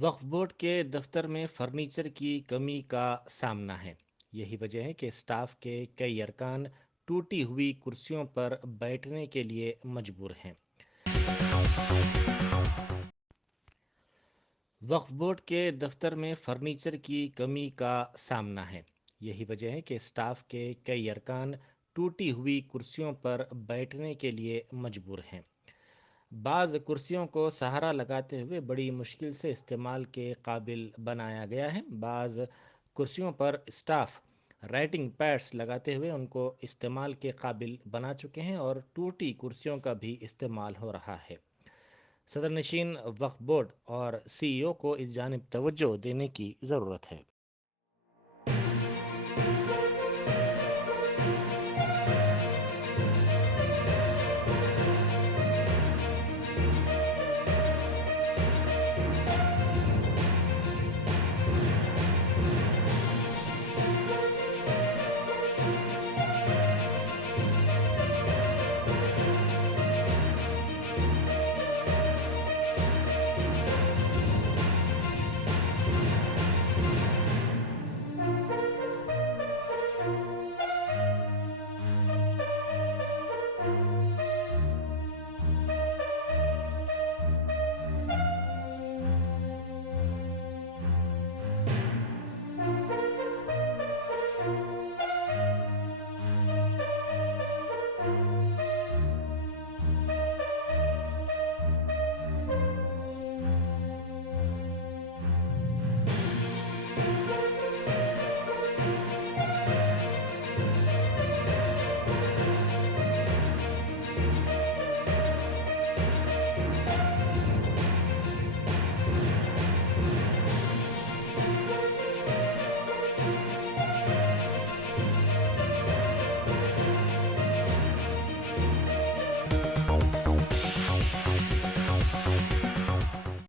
وقف بورڈ کے دفتر میں فرنیچر کی کمی کا سامنا ہے۔ یہی وجہ ہے کہ اسٹاف کے کئی ارکان ٹوٹی ہوئی کرسیوں پر بیٹھنے کے لیے مجبور ہیں۔ وقف بورڈ کے دفتر میں فرنیچر کی کمی کا سامنا ہے۔ یہی وجہ ہے کہ اسٹاف کے کئی ارکان ٹوٹی ہوئی کرسیوں پر بیٹھنے کے لیے مجبور ہیں۔ بعض کرسیوں کو سہارا لگاتے ہوئے بڑی مشکل سے استعمال کے قابل بنایا گیا ہے۔ بعض کرسیوں پر اسٹاف رائٹنگ پیڈز لگاتے ہوئے ان کو استعمال کے قابل بنا چکے ہیں اور ٹوٹی کرسیوں کا بھی استعمال ہو رہا ہے۔ صدر نشین وقف بورڈ اور سی ای او کو اس جانب توجہ دینے کی ضرورت ہے۔